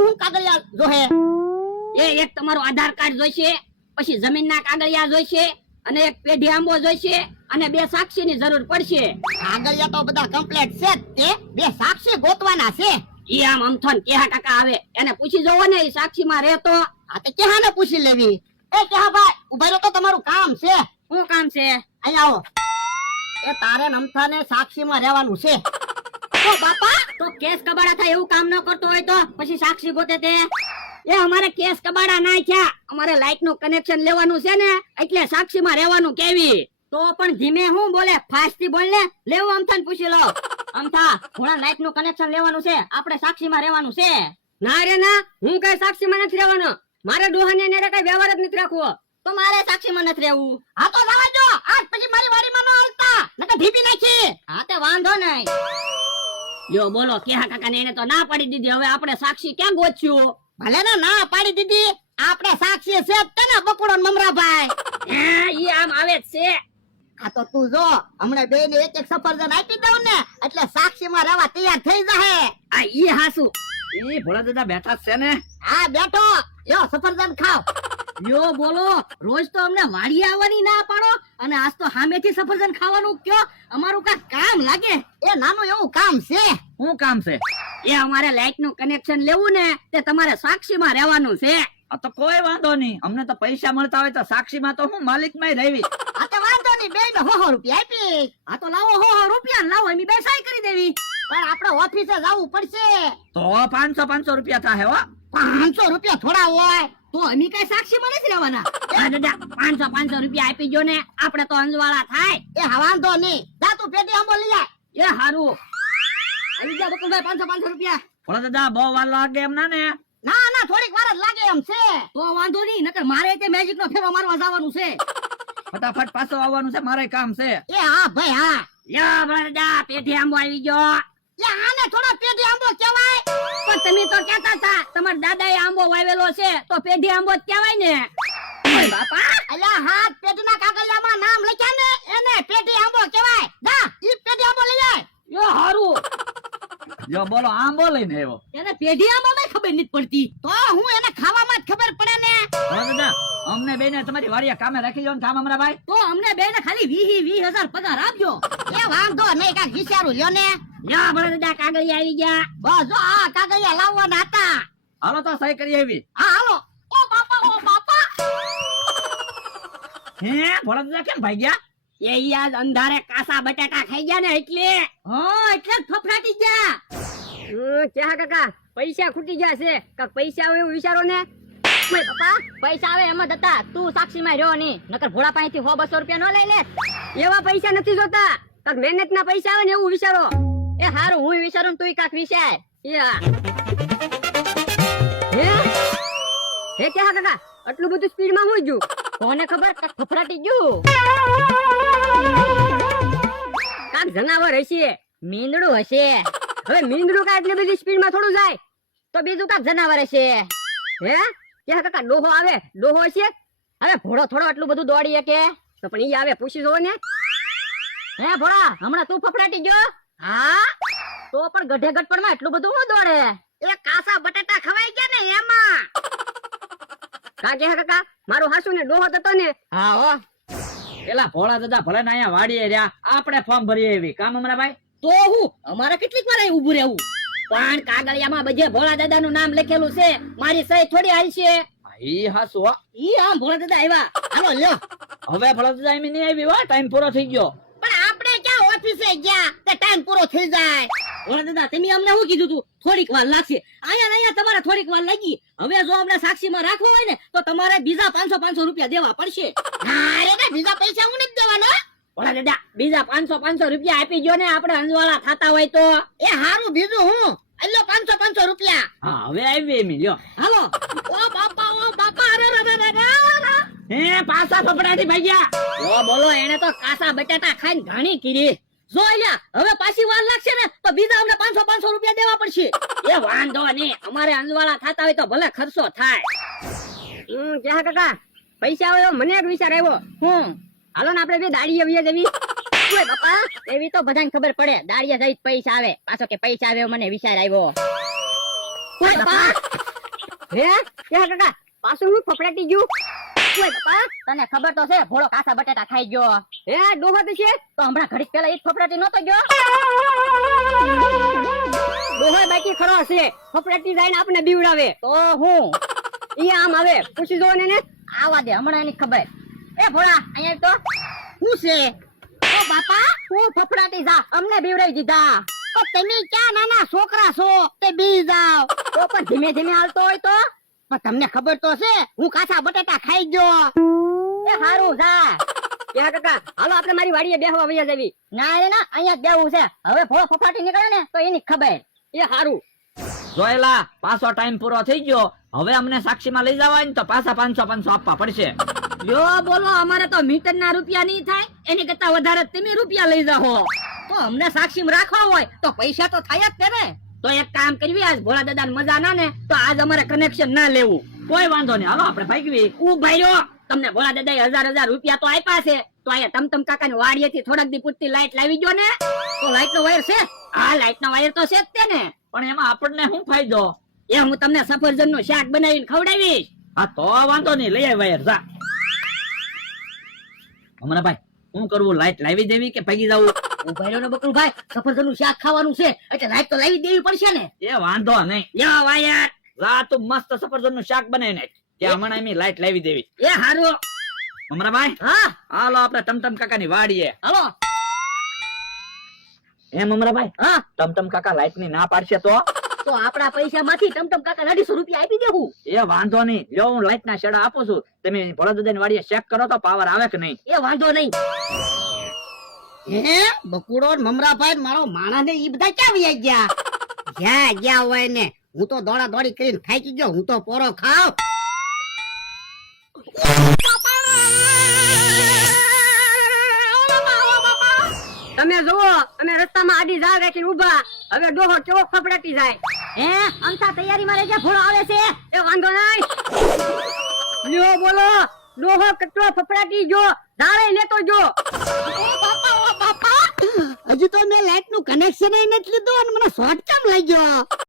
હું કાગળિયા જોહે? એ એક તમારું આધાર કાર્ડ જોઈશે, પછી જમીનના કાગળિયા જોઈશે, અને એક પેઢી આંબો જોઈશે, અને 2 સાક્ષીની જરૂર પડશે. કાગળિયા તો બધા કમ્પ્લીટ છે જ તે, 2 સાક્ષી ગોતવાના છે. ઈ આમ અમથોન કેહા કાકા આવે, એને પૂછી જોવો ને ઈ સાક્ષીમાં રહેતો. આ તે કેહાને પૂછી લેવી? એ કેહા ભાઈ ઉભા રહો, તો તમારું કામ છે. શું કામ છે? અહીંયા આવો. એ તારે નમથાને સાક્ષીમાં રહેવાનું છે. ઓ બાપા, તો કેસ કબાડા થાય એવું કામ ન કરતો હોય તો પછી સાક્ષી ગોતે તે? એ અમારે કેસ કબાડા ના થયા, અમારે લાઈટ નું કનેક્શન લેવાનું છે ને, એટલે સાક્ષીમાં રહેવાનું કેવી. તો પણ ધીમે હું બોલે, ફાસ્ટ થી બોલ ને. લેવું અમથાને પૂછી લો. અમથા, થોડા લાઈટ નું કનેક્શન લેવાનું છે, આપણે સાક્ષીમાં રહેવાનું છે. ના રે ના, હું કઈ સાક્ષીમાં નથી રહેવાનો. મારે ડોહાને ને કઈ વ્યવહાર જ નથી રાખવો. તો મારે સાક્ષીમાં નથી રહેવું. હા તો જવા દો, આજ પછી મારી વાડીમાં ન આવતા, નકર ઢીપી નાખી. હા તે વાંધો નહીં. યો બોલો, કેહા કાકા ને એને તો ના પાડી દીધી, હવે આપણે સાક્ષી ક્યાં ગોચ્યું? ભલે ને ના પાડી દીધી, આપણે સાક્ષી છે તને બકુડો ને મમરાભાઈ. ઈ આમ આવે જ છે. આ તો તું જો, હમણાં બે ને એક સફરજન આપી દઉં ને, એટલે સાક્ષીમાં રહેવા તૈયાર થઈ જાહે. આ ઈ હાસુ. ઈ ભોળા દાદા બેઠા જ છે ને? હા બેઠો, યો સફરજન ખાવ. યો બોલો, રોજ તો અમને વાડી આવવાની ના પાડો, અને આજ તો સામેથી સફરજન ખાવાનું કયો. અમારું કાંઈક કામ લાગે. એ નાનું એવું કામ છે. શું કામ છે? એ અમારે લાઈટ નું કનેક્શન લેવું ને, તે તમારે સાક્ષીમાં રહેવાનું છે. આ તો કોઈ વાંધો નહીં, અમને તો પૈસા મળતા હોય તો સાક્ષીમાં તો હું માલિકમાં રહેવી. આ તો વાંધો નહીં, બે ને 100 રૂપિયા આપી. આ તો લાવો 100 રૂપિયા ને લાવો, એની બે સહી કરી દેવી. પણ આપણે ઓફિસે જવું પડશે. તો 500 રૂપિયા થાય હો. 500 રૂપિયા થોડા હોય. તો અમે કઈ સાક્ષીમાં નથી રહેવાના. દાદા 500 રૂપિયા આપી જો ને, આપણે તો અંજવાળા થાય. એ હા વાંધો નહીં, જા તું પેટી આંબો લઈ આય. એ હારું. આવી જા બકુલભાઈ, 500 રૂપિયા. ભોળા દાદા બહુ વાર લાગે એમ ના ને? ના ના, થોડીક વાર જ લાગે એમ છે. તો વાંધો નહીં, નકર મારે તે મેજિક નો ફેરો મારવા જવાનું છે. ફટાફટ પાછો આવવાનું છે, મારે કામ છે. એ હા ભાઈ હા. લ્યો દાદા, પેઠી આંબો આવી ગયો. એ આને થોડો પેટી આંબો કહેવાય. પણ તમે તો કહેતા હતા તમારા દાદાએ આંબો વાવેલો છે, તો પેઢી આંબો જ કહેવાય ને. ઓય બાપા, અલ્યા હાથ પેટીના કાગળિયામાં નામ લખ્યા ને, એને પેટી આંબો કહેવાય. જા ઈ પેટી આંબો લઈ આય. યો હારું. જો બોલો, આંબો લઈને આવ્યો. એને પેઢી આંબો માં ખબર નથી પડતી. તો હું એને ખાવામાં જ ખબર પડે ને. ભોળા દાદા, અમને બેને તમારી વાડીયા કામે રાખી જાવ ને, કામ અમારા ભાઈ. તો અમને બે ને ખાલી 20,000 પગાર આપજો. એ વાંધો નહીં, કાંઈક વિચારું લ્યો ને. લ્યો બળા દાદા, કાગળિયા આવી ગયા. બસ જો આ કાગળિયા લાવવાના હતા. હાલો તો સહી કરી આવી. હા હાલો. ઓ બાપા, ઓ બાપા. હે ભોળા દાદા કેમ ભાઈ ગયા? એ યાદ અંધારે કાસા બટાટા ખાઈ ગયા ને એટલે. હા, એટલે જ ફફડાટી ગયા. ક્યાં કાકા, પૈસા ખૂટી ગયા છે. કાક પૈસા આવે એવું વિચારો ને. ઓય બાપા, પૈસા આવે એમ જ હતા. તું સાક્ષીમાં રહ્યો નહીં, નકર ભોળા પાસેથી 100-200 રૂપિયા ન લઈ લે. એવા પૈસા નથી જોતા, કાક મહેનત ના પૈસા આવે ને એવું વિચારો. એ હારું, હું વિચારું તું કાક વિચાર. હે ક્યાં કાકા, આટલું બધું સ્પીડ માં હું ગયું? કોને ખબર, કાક ફફડાટી ગયું. કાક જનાવર હશે, મીંદડું હશે. હવે મીંદડું કા એટલી બધી સ્પીડ માં થોડું જાય, તો બીજું કાક જનાવર હશે. હે ક્યાં કાકા, ડોહો આવે, ડોહો હશે. હવે ભોળો થોડો આટલું બધું દોડી શકે, તો પણ ઈ આવે પૂછી જોવો ને. હે ભોળા, હમણાં તું ફફડાટી ગયો? હા, તો પણ ગઢે ગઢપણ માં એટલું બધું હું દોડે? એ કાસા બટાટા ખવાઈ ગયા ને એમાં. કાકે કાકા, મારું હાસુ ને ડોહો હતો ને. હા હો. પેલા ભોળા દાદા ભલે ને અહીંયા વાડીએ રહ્યા, આપણે ફોર્મ ભરી આવી. કામ અમારા ભાઈ. તો હું અમારે કેટલીક વાર અહીં ઉભું રહેવું. પણ કાગળિયામાં બધે ભોળા દાદા નું નામ લખેલું છે, મારી સહી થોડી આવી છે. ઈ હાસુ હો. ઈ આમ ભોળા દાદા આવ્યા. હાલો લ્યો. હવે ભોળા દાદા એમ નહીં આવી હો, ટાઈમ પૂરો થઈ ગયો. પણ આપણે ક્યાં ઓફિસે ગયા તે ટાઈમ પૂરો થઈ જાય. ભોળા દાદા, તમે અમને શું કીધું તું? થોડીક વાર લાગશે. અહીંયા તમારે થોડીક વાર લાગી. હવે જો અમને સાક્ષીમાં રાખવું હોય ને, તો તમારે બીજા 500 રૂપિયા દેવા પડશે. હા રે, બીજા પૈસા હું નથી દેવાનો. ભોળા દાદા, બીજા 500 રૂપિયા આપી જો ને, આપણે અંજવાળા થતા હોય તો. એ હારું, બીજું હું અલ્યો 500 રૂપિયા. હા હવે આવી એમ લ્યો. હાલો. ઓ બાપા, અરે રે રે રે. હે પાછા ફફડાટી ભાઈ ગયા. ઓ બોલો, એને તો કાસા બટાટા ખાઈને ઘણી કીધી. જો અલ્યા, હવે પાછી વાર લાગશે ને, તો બીજા અમને 500 રૂપિયા દેવા પડશે. એ વાંધો નહીં, અમારે અંજવાળા થતા હોય તો ભલે ખર્ચો થાય. ક્યાં કાકા, પૈસા આવ્યો, મને એક વિચાર આવ્યો. હાલો ને આપણે બે દાડીએ વ્યા દેવી. ઓય બાપા, એવી તો બધાને ખબર પડે, દાડીએ જઈ પૈસા આવે. પાછો કે પૈસા આવે, મને વિચાર આવ્યો. ઓય બાપા, હે ક્યાં કાકા પાછું હું ફફડાટી ગયું ઓય બાપા તને ખબર તો છે ભોળો કાસા બટેટા ખાઈ ગયો હે ડોહો તો છે તો હમણાં ઘડીક પહેલા ઈ ફફડાટી નતો ગયો ડોહો બાકી ખરો છે ફફડાટી જઈને આપણે બીવડાવે તો હું ઈ આમ આવે પૂછી જો ને આવા દે હમણાં એની ખબર એ ભોળા અહીંયા તો શું છે ઓ બાપા હું ફફડાટી જા અમને બીવડાવી દીધા તો તમે ક્યાં નાના છોકરા છો તે બી જાવ તો પણ ધીમે ધીમે હાલતો હોય તો પણ તમને ખબર તો છે હું કાચા બટેટા ખાઈ ગયો એ હારું જા ક્યાં કાકા હાલો આપણે મારી વાડીએ બેહવા વયા જવી ના રે ના અહીંયા જ બેહવું છે હવે ભોળો ફફડાટી નીકળે ને તો એની ખબર એ હારું જોયેલા પાછો ટાઈમ પૂરો થઈ ગયો હવે અમને સાક્ષીમાં લઈ જવાય ને તો પાછા 500 આપવા પડશે જો બોલો અમારે તો મીટર ના રૂપિયા નહીં થાય એની કરતા વધારે તમે રૂપિયા લઈ જાઓ તો અમને સાક્ષીમાં રાખવા હોય તો પૈસા તો થાય જ ને તો એક કામ કરવી આજ ભોળા દાદા મજા ના ને તો આજ અમારે કનેક્શન ના લેવું કોઈ વાંધો નહીં હાલો આપણે ભાગવી ભાઈ રહ્યો તમને ભોળા દાદા 1000 રૂપિયા તો આપ્યા છે તો અહીંયા તમતમ કાકા ની વાડીએથી થોડાક દી પૂરતી લાઈટ લાવી ગયો ને તો લાઈટ નો વાયર છે આ લાઈટ નો વાયર તો છે જ તે ને પણ એમાં આપણને શું ફાયદો એ હું તમને સફરજન નું શાક બનાવીને ખવડાવીશ હા તો વાંધો નહીં લઈ આવ યાર જા હમણાં ભાઈ શું કરવું લાઈટ લાવી દેવી કે ભાગી જવું ભાઈ રહ્યો ને બકુલભાઈ સફરજન નું શાક ખાવાનું છે એટલે લાઈટ તો લાવી દેવી પડશે ને એ વાંધો નહીં લ્યો વાયર જા તું મસ્ત સફરજન નું શાક બનાવી નાખ કે હમણાં એમ લાઈટ લાવી દેવી એ હારું હમણાં ભાઈ હા હાલો આપણે ટમટમ કાકા ની વાડીએ હાલો એમ હમણાં ભાઈ હા ટમટમ કાકા લાઈટ ની ના પાડશે તો આપણા પૈસા માંથી ટમટમ કાકા 250 રૂપિયા આપી દેવું એ વાંધો નહીં જો હું લાઈટ ના શેડા આપું છું તમે ભોળાદાદા ની વાડીએ ચેક કરો તો પાવર આવે કે નહીં એ વાંધો નહીં હે બકુડો ને મમરાભાઈ ને મારો માણસ ને ઈ બધા ક્યાં વયા ગયા જ્યાં ગયા હોય ને હું તો દોડા દોડી કરીને થાકી ગયો હું તો પોરો ખાવ તમે જુઓ તમે રસ્તામાં આડી ઝાડ રાખીને ઊભા હવે ડોહો કેવો ફફડાટી જાય હે અંતા તૈયારીમાં રહેજે ભોળો આવે છે એ વાંધો નહીં લ્યો બોલો ડોહો કેટલો ફફડાટી જો ઝાડે લેતો જો હજી તો મેં લાઈટ નું કનેક્શન નથી લીધું અને મને શોર્ટ કેમ લાગ્યો